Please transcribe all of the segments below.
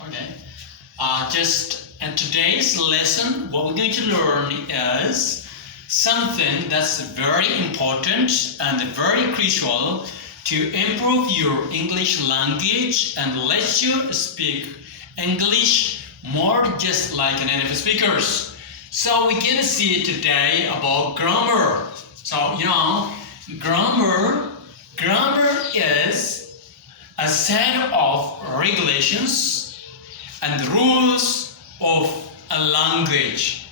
Okay. And today's lesson, what we're going to learn is something that's very important and very crucial to improve your English language and let you speak English more just like native speakers. So we're going to see today about grammar. So, grammar is a set of regulations and rules of a language.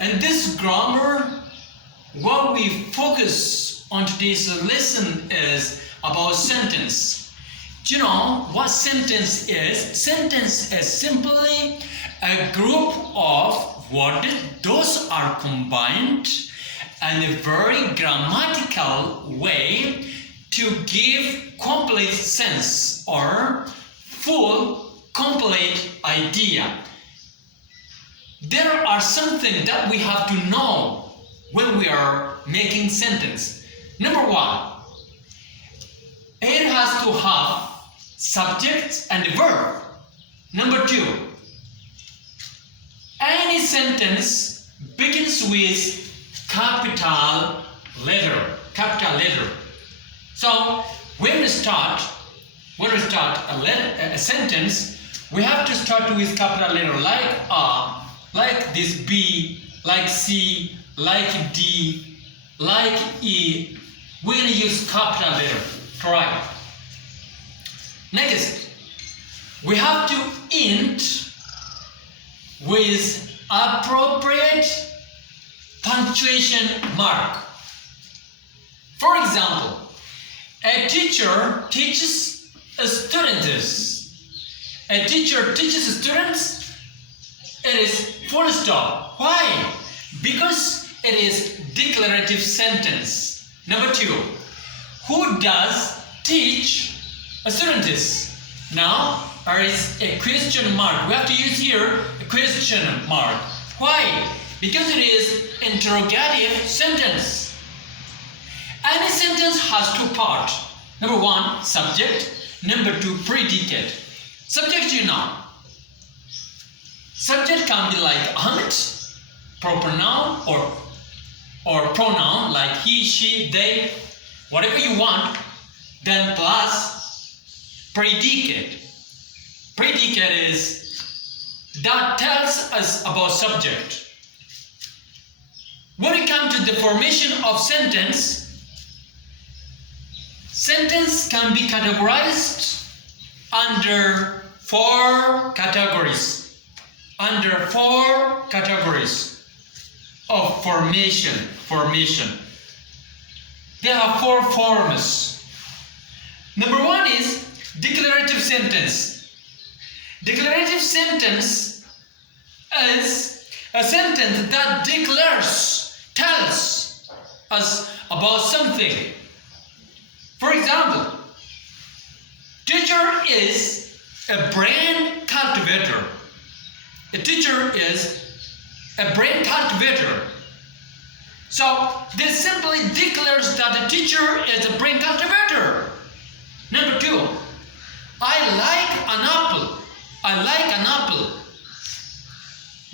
And this grammar, what we focus on today's lesson is about sentence. Do you know what sentence is? Sentence is simply a group of words. Those are combined in a very grammatical way to give complete sense or full complete idea. There are something that we have to know when we are making sentence. Number one, it has to have subject and verb. Number two, any sentence begins with capital letter. So when we start a sentence, we have to start with capital letter, like A, like this B, like C, like D, like E. We're going to use capital letter. Correct. Next, we have to end with appropriate punctuation mark. For example, a teacher teaches students. A teacher teaches students, it is full stop. Why? Because it is declarative sentence. Number two, who does teach students? Now, there is a question mark. We have to use here a question mark. Why? Because it is interrogative sentence. Any sentence has two parts. Number one, subject. Number two, predicate. Subject, Subject can be like aunt, proper noun, or pronoun like he, she, they, whatever you want. Then plus predicate. Predicate is that tells us about subject. When we come to the formation of sentence can be categorized under four categories. Of formation. There are four forms. Number one is declarative sentence. Declarative sentence is a sentence that tells us about something. For example, teacher is a brain cultivator. A teacher is a brain cultivator. So this simply declares that the teacher is a brain cultivator. Number two, I like an apple.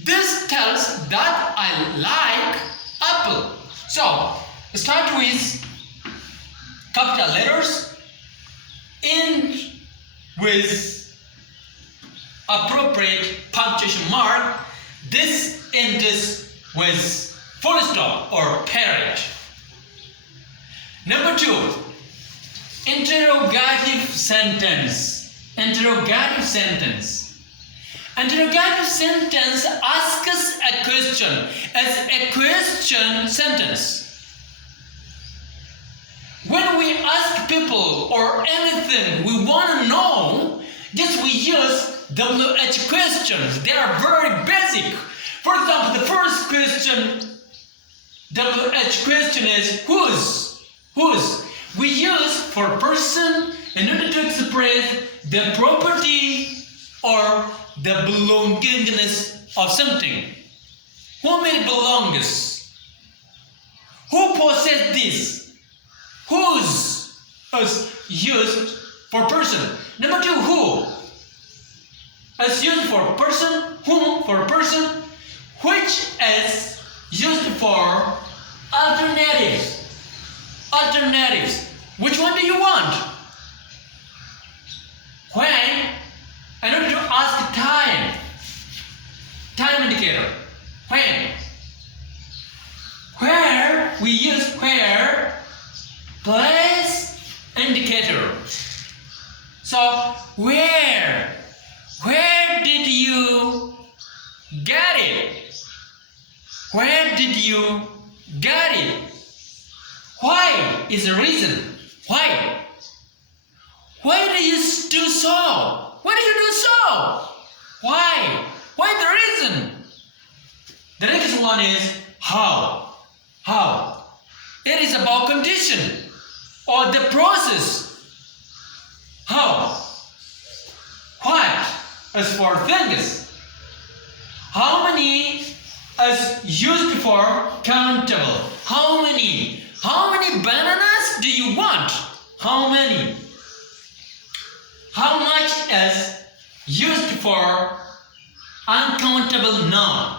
This tells that I like apple. So start with capital letters, end with appropriate punctuation mark. This ends with full stop or period. Number two, interrogative sentence. Interrogative sentence asks us a question as a question sentence. When we ask people or anything we want to know, just we use WH questions. They are very basic. For example, the first question, WH question is whose? We use for person in order to express the property or the belongingness of something. Whom it belongs? Who possesses this? Whose is used for person. Number two, who? is used for person, whom for person, which is used for alternatives. Alternatives. Which one do you want? When I need to ask time. Time indicator. When? Where we use where, place indicator. So where did you get it? Where did you get it? Why is the reason? Why? Why do you do so? Why do you do so? Why? Why the reason? The next one is how. How? It is about condition or the process. How? What is for things. How many is used for countable. How many? How many bananas do you want? How many? How much is used for uncountable noun.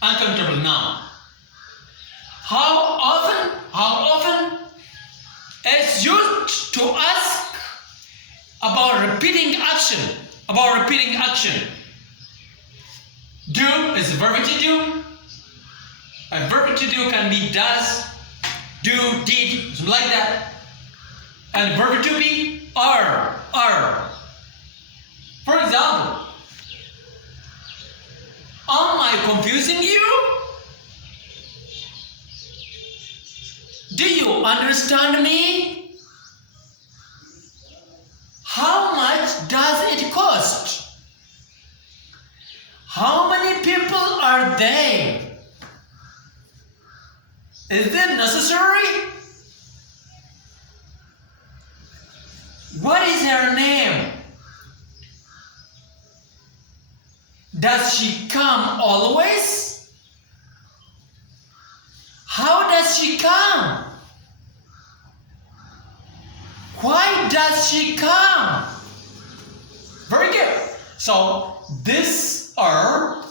Uncountable noun. How often is used to ask about repeating action. About repeating action. Do is a verb to do. A verb to do can be does, do, did, something like that. And verb to be are. For example, am I confusing you? Do you understand me? How much does it cost? How many people are they? Is it necessary? What is her name? Does she come always? How does she come? Why does she come? Very good. So these are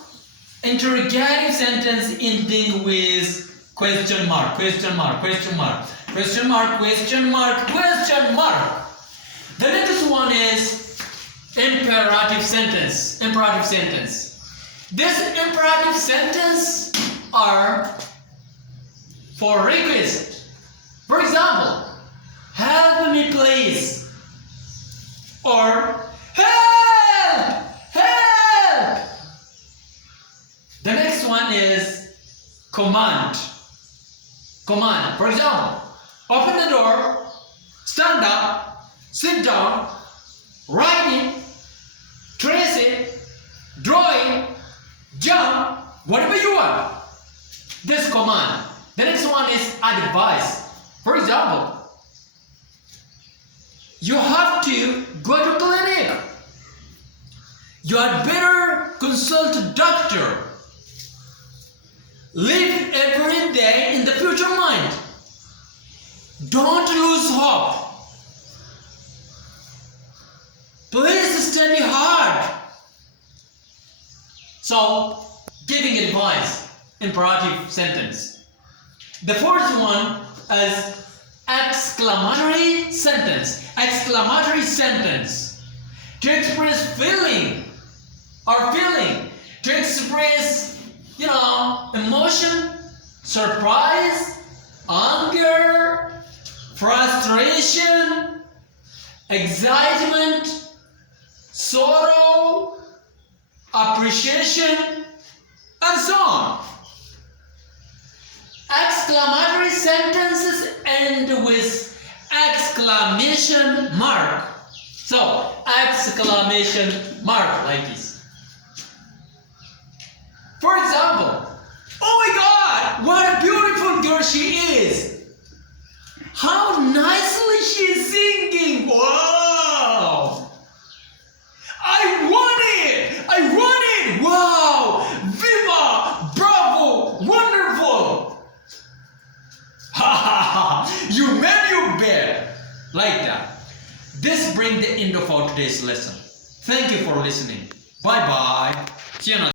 interrogative sentence ending with question mark, question mark, question mark, question mark, question mark, question mark. The next one is imperative sentence. Imperative sentence. This imperative sentence are for request. For example, help me please. Or help! Help! The next one is command. Command. For example, open the door, stand up, sit down, write it, trace it, draw it, jump, whatever you want. This command. The next one is advice. For example, you have to go to clinic. You had better consult a doctor. Live every day in the future mind. Don't lose hope. Please study hard. So, giving advice, imperative sentence. The fourth one is exclamatory sentence. Exclamatory sentence. To express feeling or feeling. To express, emotion, surprise, anger, frustration, excitement, sorrow, appreciation, and so on. Exclamatory sentences end with exclamation mark. So, exclamation mark like this. For example, oh my God, what a beautiful girl she is. How nicely she's singing. Wow. I want it. Wow. Viva. Bravo. Wonderful. Ha ha ha. You made your bed. Like that. This brings the end of our today's lesson. Thank you for listening. Bye bye. See you next